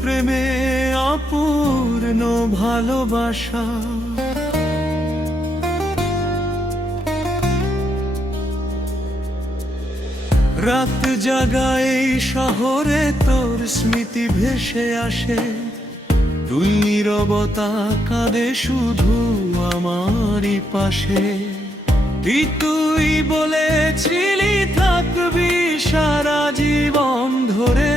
প্রেমে অপূর্ণ ভালোবাসা। রাত জাগা এই শহরে তোর স্মৃতি ভেসে আসে, তুই নীরবতা কাঁদে শুধু আমারই পাশে। তুই বলেছিলি থাকবি সারা জীবন ধরে,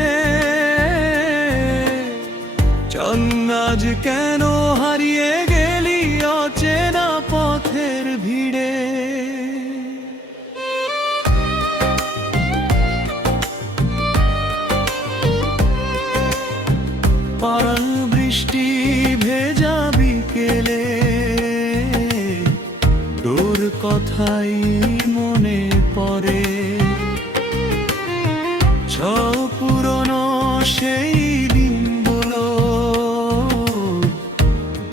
চল আজ কেন হারিয়ে গেলি অচেনা পথের ভিড়ে। পারাল বৃষ্টি ভেজা বিকেলে তোর কথাই মনে পড়ে, পুরনো সেই দিনগুলো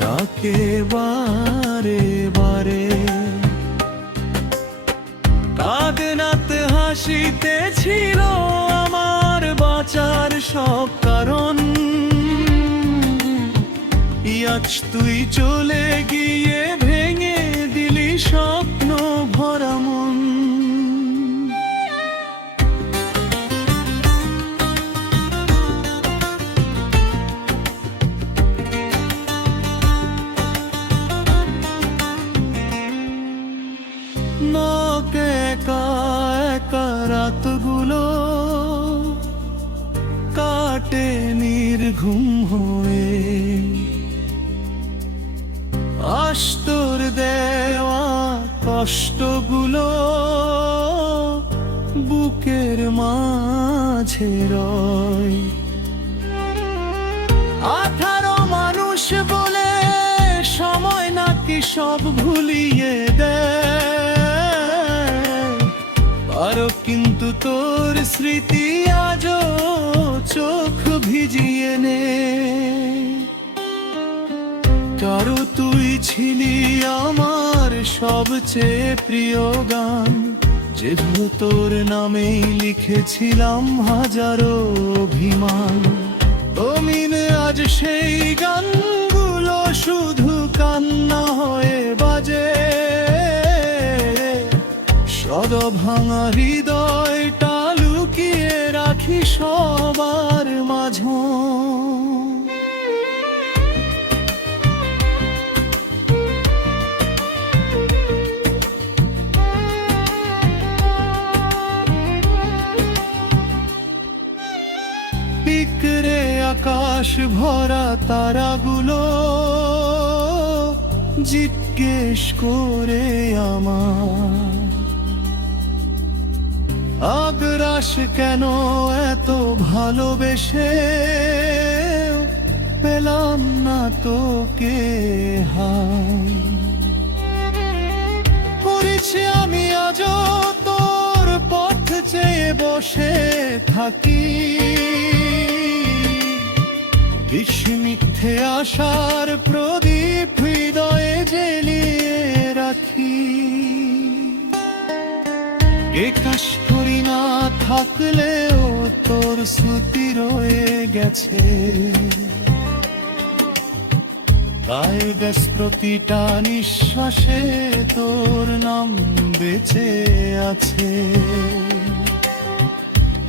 ডাকে বারে বারে। কাঁদনাতে হাসিতে ছিল আমার বাঁচার সব কারণ, আজ তুই চলে গিয়ে ভেঙে দিলি স্বপ্ন ভরা মন। নাকে একা একা রাতগুলো কাটে নির্ঘুম হয়ে, আজ তোর দেওয়া কষ্টগুলো বুকের মাঝে রয়। 18 মানুষ বলে সময় নাকি সব ভুলিয়ে দেয়, আরো কিন্তু তোর স্মৃতি আজও চোখ ভিজিয়ে নে। কারো তুই ছিলি আমার সবচেয়ে প্রিয় গান, যেগুলো তোর নামেই লিখেছিলাম হাজারো অভিমান। অমিনে আজ সেই গানগুলো শুধু কান্না হয়ে বাজে, সদ ভাঙা হৃদয়টা লুকিয়ে রাখি সবার মাঝে। পিকরে আকাশ ভরা তারাগুলো জিজ্ঞেস করে আমার, আগ্রাস কেন এত ভালোবেসে পেলাম না তোকে হাই। করেছি আমি আজও তোর পথ চেয়ে বসে থাকি, বিষ মিথ্যে আশার প্রদীপ হৃদয়ে জ্বেলিয়ে রাখি। একাশ করি না থাকলেও তোর স্মৃতি রয়ে গেছে, তাই বেশ প্রতিটা নিঃশ্বাসে তোর নাম বেঁচে আছে।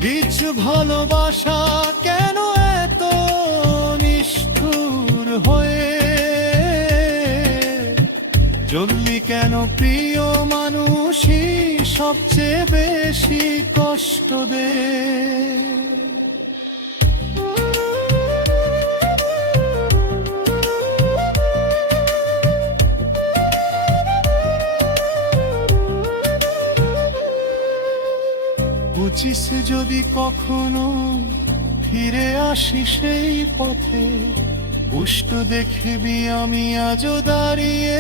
কিছু ভালোবাসা কেন এত নিষ্ঠুর হয়ে, জ্বললি কেন প্রিয় মানুষই সবচেয়ে বেশি কষ্ট দেয়। বুঝিস যদি কখনো ফিরে আসি সেই পথে, পুষ্ট দেখবি আমি আজও দাঁড়িয়ে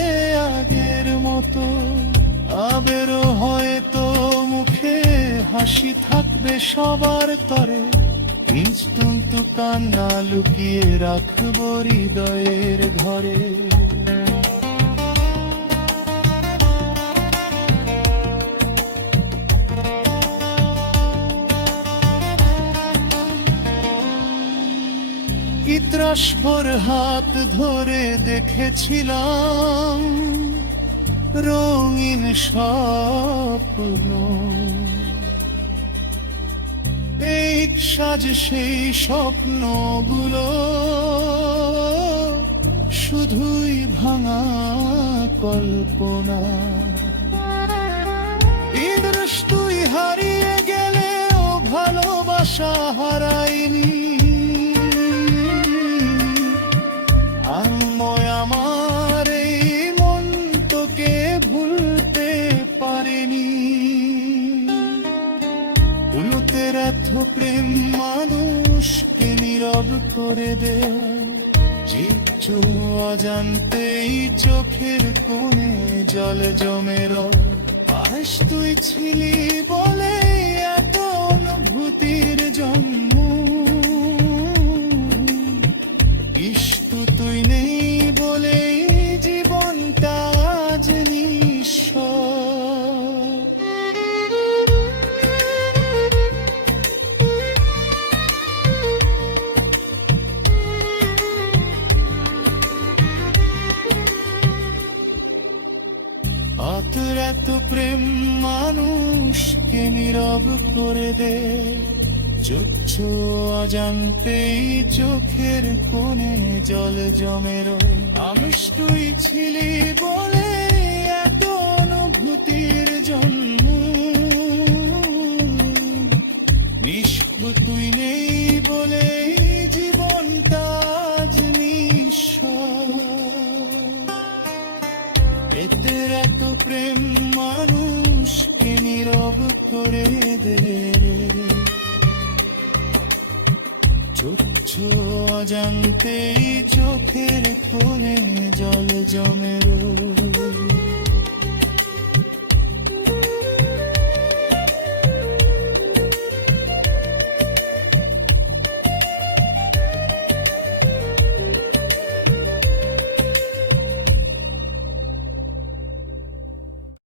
আগের মতো। আবেরও হয়তো মুখে হাসি থাকবে সবার তরে, কিন্তু কান্না লুকিয়ে রাখবো হৃদয়ের ঘরে। নিঃশ্বাসভর হাত ধরে দেখেছিলাম রঙিন স্বপ্ন, এই সাজ সেই স্বপ্নগুলো শুধুই ভাঙা কল্পনা। ইন্দ্রস তুই হারিয়ে গেলেও ভালোবাসা হারাইনি, আনময় আমার এই মন তোকে ভুলতে পারেনি। উলুতের এত প্রেম মানুষকে নীরব করে দে, চিত্র অজান্তেই চোখের কোণে জল জমে রয়। আজ তুই ছিলি বলে এত অনুভূতির জন্ম, ইষ্ট তুই নেই বলে জীবনটা আজ নিঃস্ব। অতর এত প্রেম মানুষকে নীরব করে দে, চুচ্ছ অজান্তেই চোখের কোণে জল জমে রয়। আমিষ তুই ছিলি বলে এত অনুভূতির জন্ম, নিষ্প তুই নেই বলে জীবনটা আজ নিঃস্ব। এদের এত প্রেম মানুষকে নীরব করে দে, চুচ্ছ অজান্তেই চোখের কোণে জল জমে রয়।